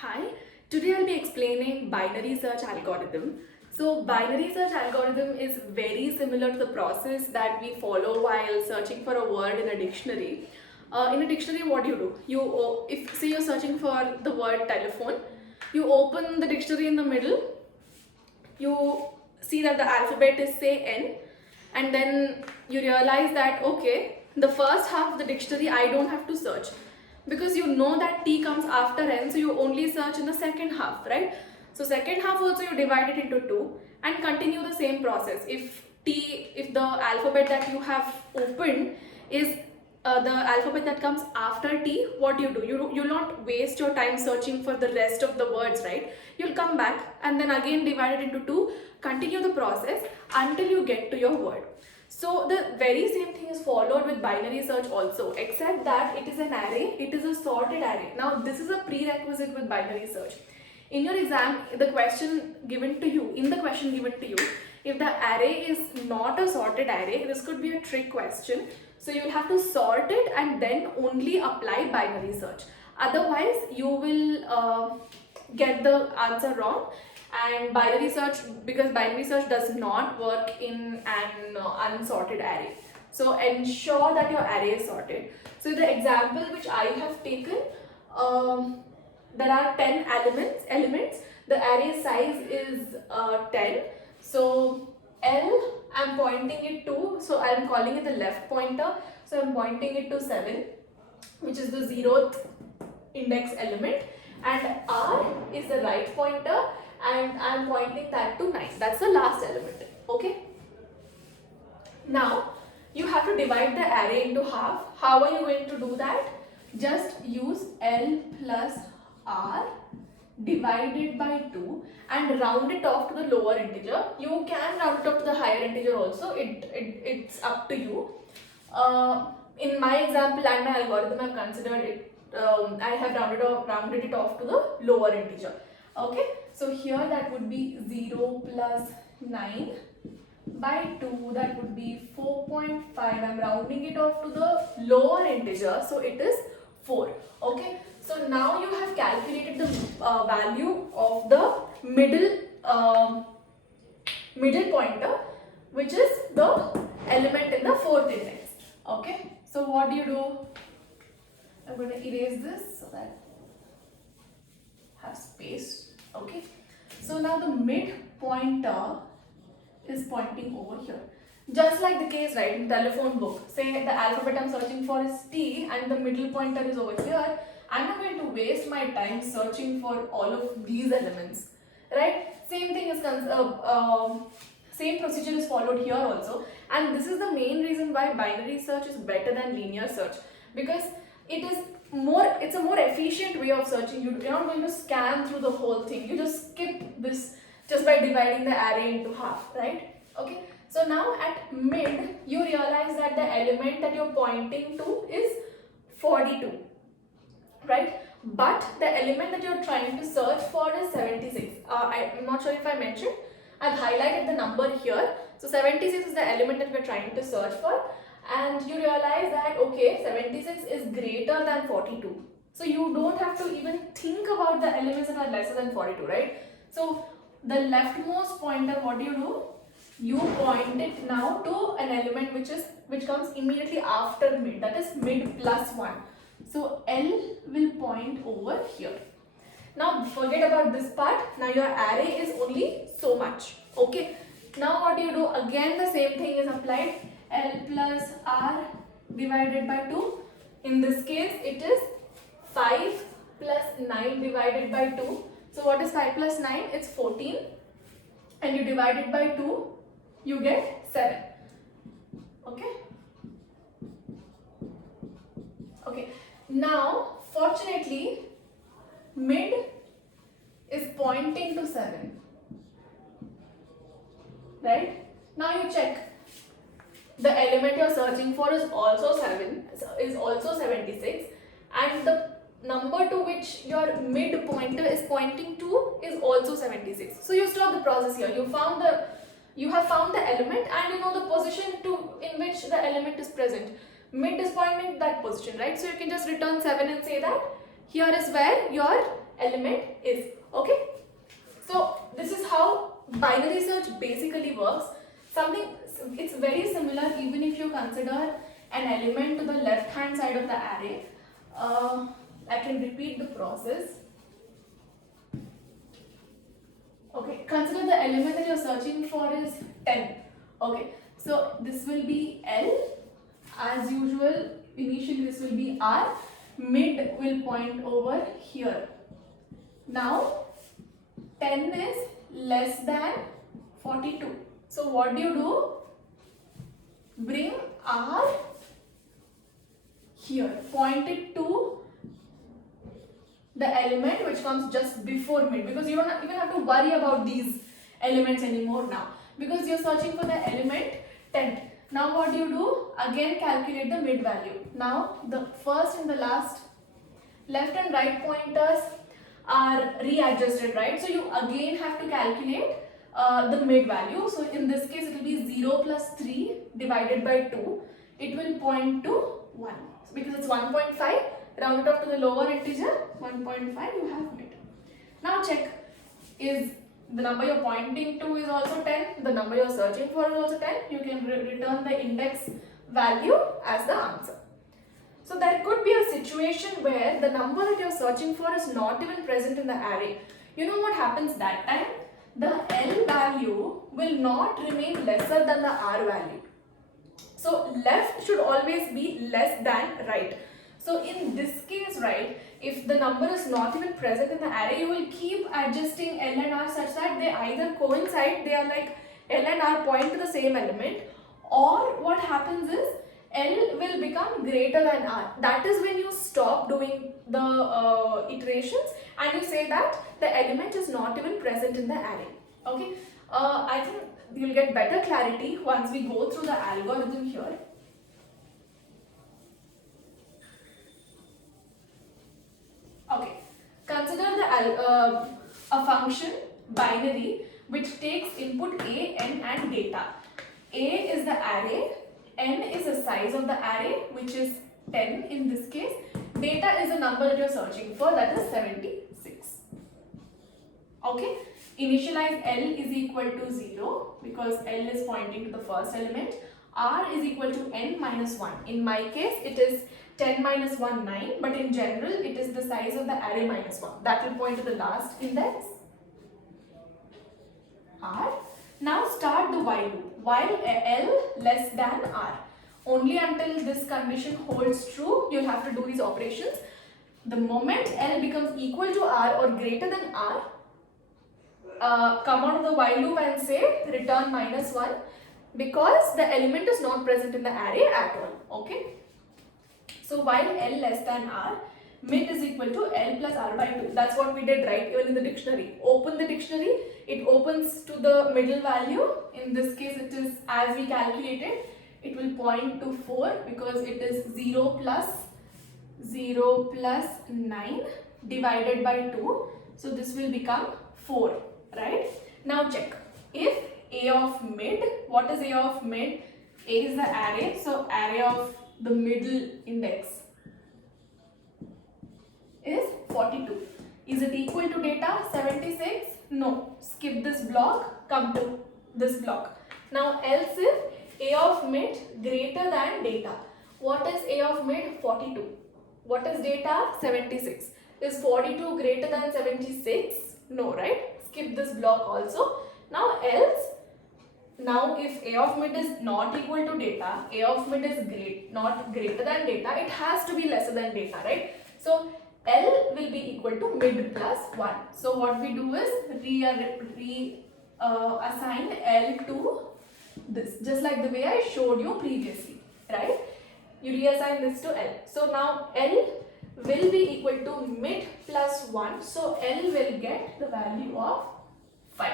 Hi, today I'll be explaining binary search algorithm. So binary search algorithm is very similar to the process that we follow while searching for a word in a dictionary. In a dictionary, what do? If say you're searching for the word telephone, you open the dictionary in the middle, you see that the alphabet is say N, and then you realize that okay, the first half of the dictionary I don't have to search because you know that T comes after N, so you only search in the second half, right? So second half also you divide it into two and continue the same process. If the alphabet that you have opened is the alphabet that comes after T, what do? You'll not waste your time searching for the rest of the words, right? You'll come back and then again divide it into two, continue the process until you get to your word. So the very same thing is followed with binary search also, except that it is an array, it is a sorted array. Now this is a prerequisite with binary search. In your exam, in the question given to you, if the array is not a sorted array, this could be a trick question. So you will have to sort it and then only apply binary search. Otherwise, you will get the answer wrong. And because binary search does not work in an unsorted array. So ensure that your array is sorted. So the example which I have taken, there are 10 elements. The array size is 10. So L, I'm pointing it to, so I'm calling it the left pointer. So I'm pointing it to 7, which is the 0th index element, and R is the right pointer, and I'm pointing that to 9. That's the last element. Okay. Now you have to divide the array into half. How are you going to do that? Just use L plus R divided by 2 and round it off to the lower integer. You can round it off to the higher integer also. It's up to you. In my example and my algorithm, I've considered it. I have rounded it off to the lower integer. Okay, so here that would be 0 plus 9 by 2, that would be 4.5. I'm rounding it off to the lower integer, so it is 4. Okay, so now you have calculated the value of the middle pointer, which is the element in the 4th index. Okay, so what do? I'm going to erase this so that I have space. Okay, so now the mid pointer is pointing over here. Just like the case, right, in telephone book. Say the alphabet I'm searching for is T and the middle pointer is over here. I'm not going to waste my time searching for all of these elements, right? Same procedure is followed here also, and this is the main reason why binary search is better than linear search, because it's a more efficient way of searching. You're not going to scan through the whole thing. You just skip this just by dividing the array into half, right? Okay, so now at mid you realize that the element that you're pointing to is 42, right? But the element that you're trying to search for is 76. I'm not sure if I mentioned, I've highlighted the number here. So 76 is the element that we're trying to search for, and you realize that okay, 76 is greater than 42. So you don't have to even think about the elements that are lesser than 42, right? So the leftmost pointer, what do? You point it now to an element which comes immediately after mid, that is mid plus 1. So L will point over here. Now forget about this part. Now your array is only so much. Okay. Now what do? Again the same thing is applied. L plus R divided by 2. In this case it is 5 plus 9 divided by 2. So what is 5 plus 9? It's 14. And you divide it by 2, you get 7. Okay. Okay. Now fortunately mid is pointing to 7. Right? Now you check. The element you're searching for is also 76, and the number to which your mid pointer is pointing to is also 76. So you stop the process here. You have found the element and you know the position in which the element is present. Mid is pointing to that position, right? So you can just return 7 and say that here is where your element is. Okay, so this is how binary search basically works. Something, it's very similar even if you consider an element to the left hand side of the array. I can repeat the process. Okay, consider the element that you're searching for is 10. Okay, so this will be L as usual. Initially this will be R, mid will point over here. Now 10 is less than 42. So what do? Bring R here, point it to the element which comes just before mid, because you don't even have to worry about these elements anymore now, because you're searching for the element 10. Now what do? Again calculate the mid value. Now the first and the last left and right pointers are readjusted, right? So you again have to calculate the mid value. So in this case it will be 0 plus 3 divided by 2. It will point to 1. So because it's 1.5, round it off to the lower integer, 1.5, you have mid. Now check, is the number you're pointing to is also 10, the number you're searching for is also 10, you can return the index value as the answer. So there could be a situation where the number that you're searching for is not even present in the array. You know what happens that time? The L value will not remain lesser than the R value. So left should always be less than right. So in this case, right, if the number is not even present in the array, you will keep adjusting L and R such that they either coincide, they are like L and R point to the same element, or what happens is L will become greater than R. That is when you stop doing the iterations and you say that the element is not even present in the array. Okay, I think you'll get better clarity once we go through the algorithm here. Okay, consider a function binary which takes input a, n and data. A is the array, n is the size of the array, which is 10 in this case. Data is the number that you're searching for, that is 76. Okay, initialize L is equal to 0 because L is pointing to the first element. R is equal to n minus 1. In my case, it is 10 minus 1, 9, but in general, it is the size of the array minus 1. That will point to the last index, R. Now start the while loop. While L less than R. Only until this condition holds true, you'll have to do these operations. The moment L becomes equal to R or greater than R, come out of the while loop and say return minus 1, because the element is not present in the array at all. Okay. So while L less than R, mid is equal to L plus R by 2. That's what we did, right? Even in the dictionary. Open the dictionary, it opens to the middle value. In this case, it is as we calculated, it will point to 4 because it is 0 plus 9 divided by 2. So this will become 4, right? Now check. If A of mid, what is A of mid? A is the array, so array of the middle index is 42. Is it equal to data 76? No. Skip this block, come to this block. Now else if A of mid greater than data. What is A of mid? 42. What is data? 76. Is 42 greater than 76? No, right? Skip this block also. Now else, now if A of mid is not equal to data, A of mid is not greater than data, it has to be lesser than data, right? So L will be equal to mid plus 1. So what we do is assign L to this, just like the way I showed you previously, right? You reassign this to L. So now L will be equal to mid plus 1. So L will get the value of 5.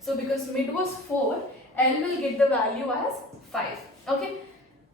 So because mid was 4, L will get the value as 5. Okay.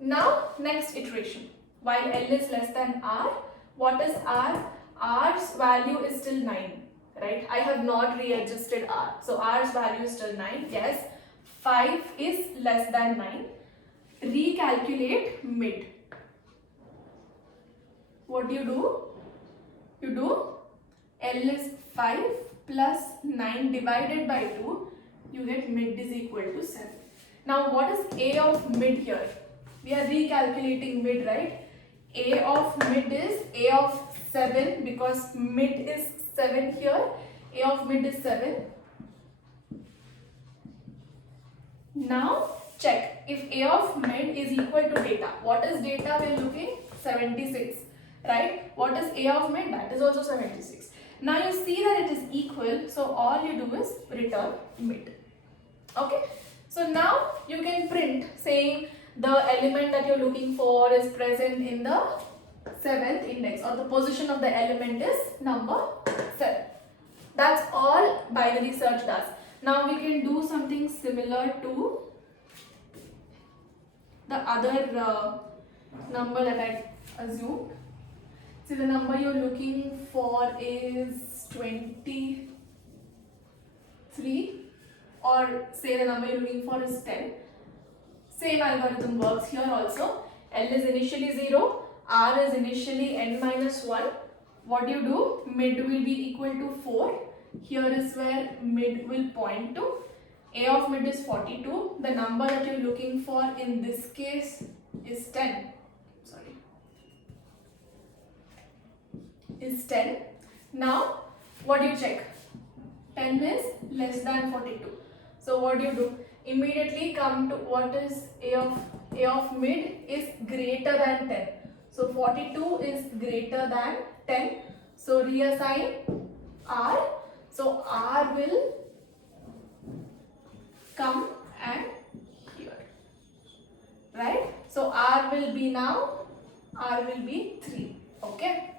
Now next iteration. While L is less than R, what is R? R's value is still 9, right? I have not readjusted R. So R's value is still 9. Yes. 5 is less than 9. Recalculate mid. What do? You do L is 5 plus 9 divided by 2, you get mid is equal to 7. Now what is A of mid here? We are recalculating mid, right? A of mid is A of 7 because mid is 7 here. A of mid is 7. Now check if A of mid is equal to data. What is data we are looking? 76, right? What is A of mid? That is also 76. Now you see that it is equal, so all you do is return mid. Okay? So now you can print saying the element that you're looking for is present in the 7th index, or the position of the element is number 7. That's all binary search does. Now we can do something similar to the other number that I assumed. So the number you're looking for is 23, or say the number you're looking for is 10. Same algorithm works here also. L is initially 0, R is initially n minus 1. What do you do? Mid will be equal to 4. Here is where mid will point to. A of mid is 42. The number that you're looking for in this case is 10. Sorry. Is 10. Now, what do you check? 10 is less than 42. So what do you do? Immediately come to what is A of mid is greater than 10. So 42 is greater than 10. So reassign R. So R will come and here, right? So R will be 3. Okay.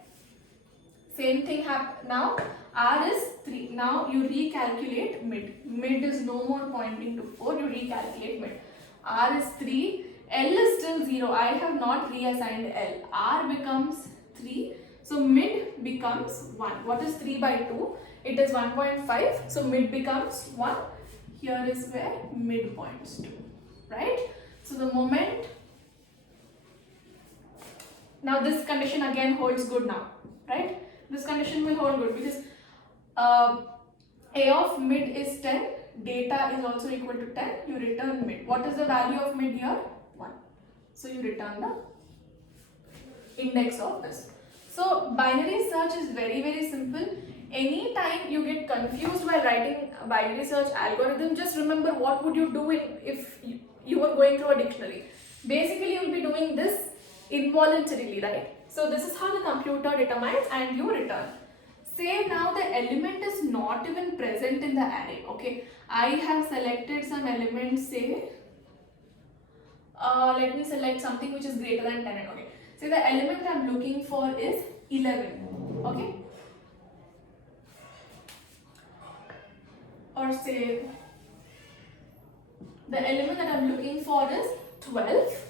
Same thing now. R is 3. Now you recalculate mid. Mid is no more pointing to 4. You recalculate mid. R is 3. L is still 0. I have not reassigned L. R becomes 3. So mid becomes 1. What is 3 by 2? It is 1.5. So mid becomes 1. Here is where mid points to. Right? So the moment. Now this condition again holds good now. Right? This condition will hold good because A of mid is 10, data is also equal to 10, you return mid. What is the value of mid here? 1. So you return the index of this. So binary search is very, very simple. Anytime you get confused while writing a binary search algorithm, just remember what would you do if you were going through a dictionary. Basically you will be doing this involuntarily, right? So this is how the computer determines and you return. Say now the element is not even present in the array. Okay, I have selected some element, say let me select something which is greater than 10. Okay, say the element that I'm looking for is 11. Okay, or say the element that I'm looking for is 12.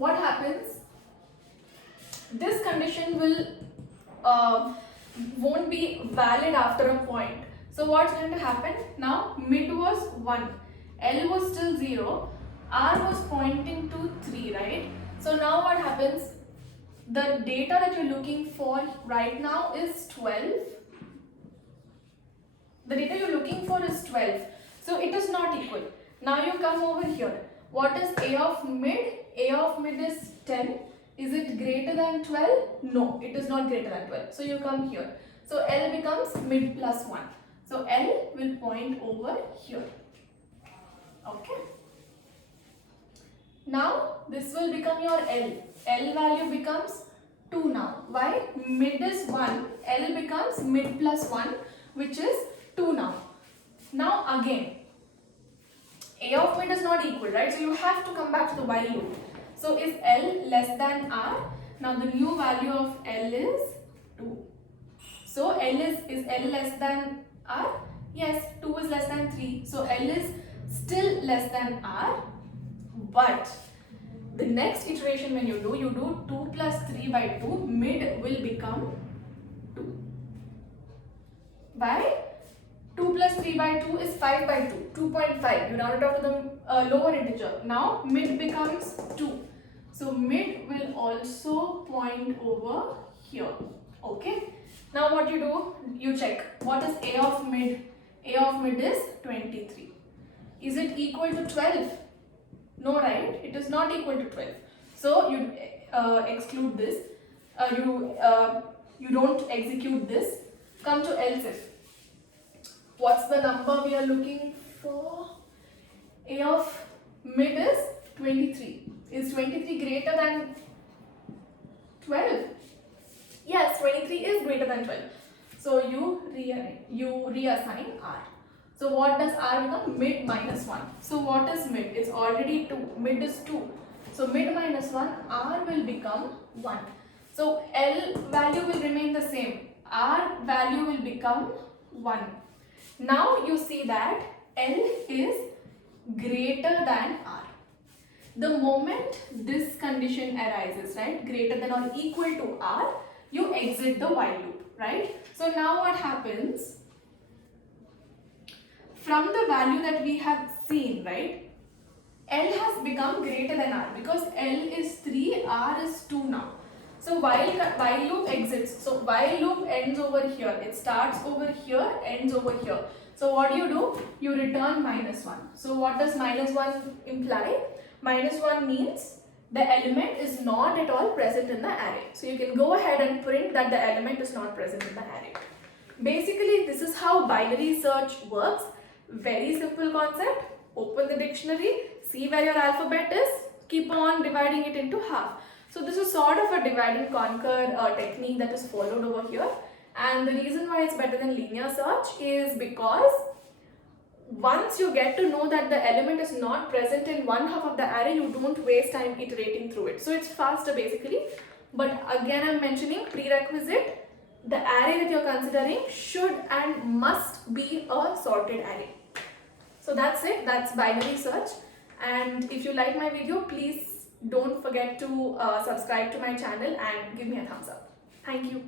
What happens? This condition will won't be valid after a point. So what's going to happen? Now mid was 1, L was still 0, R was pointing to 3, right? So now what happens? The data that you're looking for right now is 12. The data you're looking for is 12. So it is not equal. Now you come over here. What is A of mid? A of mid is 10. Is it greater than 12? No, it is not greater than 12. So you come here. So L becomes mid plus 1. So L will point over here. Okay. Now this will become your L. L value becomes 2 now. Why? Mid is 1. L becomes mid plus 1, which is 2 now. Now again, A of mid is not equal, right? So you have to come back to the while loop. So is L less than R? Now the new value of L is 2. So is L less than R? Yes, 2 is less than 3. So L is still less than R. But the next iteration when you do 2 plus 3 by 2, mid will become 2. Why? 2 plus 3 by 2 is 5 by 2, 2.5. You round it off to the lower integer. Now mid becomes 2. also point over here. Okay. Now what you do, you check what is A of mid. A of mid is 23. Is it equal to 12? No, right? It is not equal to 12. So you exclude this. You don't execute this. Come to else if. What's the number we are looking for? A of mid is 23. Is 23 greater than 12? Yes, 23 is greater than 12. So you reassign R. So what does R become? Mid minus 1. So what is mid? It's already 2. Mid is 2. So mid minus 1, R will become 1. So L value will remain the same. R value will become 1. Now you see that L is greater than R. The moment this condition arises, right, greater than or equal to R, you exit the while loop, right? So now what happens? From the value that we have seen, right, L has become greater than R because L is 3, R is 2 now. So while loop exits, so while loop ends over here, it starts over here, ends over here. So what do? You return minus 1. So what does minus 1 imply? Minus 1 means the element is not at all present in the array. So you can go ahead and print that the element is not present in the array. Basically, this is how binary search works. Very simple concept. Open the dictionary, see where your alphabet is, keep on dividing it into half. So this is sort of a divide and conquer technique that is followed over here. And the reason why it's better than linear search is because once you get to know that the element is not present in one half of the array, you don't waste time iterating through it. So it's faster basically. But again, I'm mentioning prerequisite, the array that you're considering should and must be a sorted array. So that's it, that's binary search. And if you like my video, please don't forget to subscribe to my channel and give me a thumbs up. Thank you.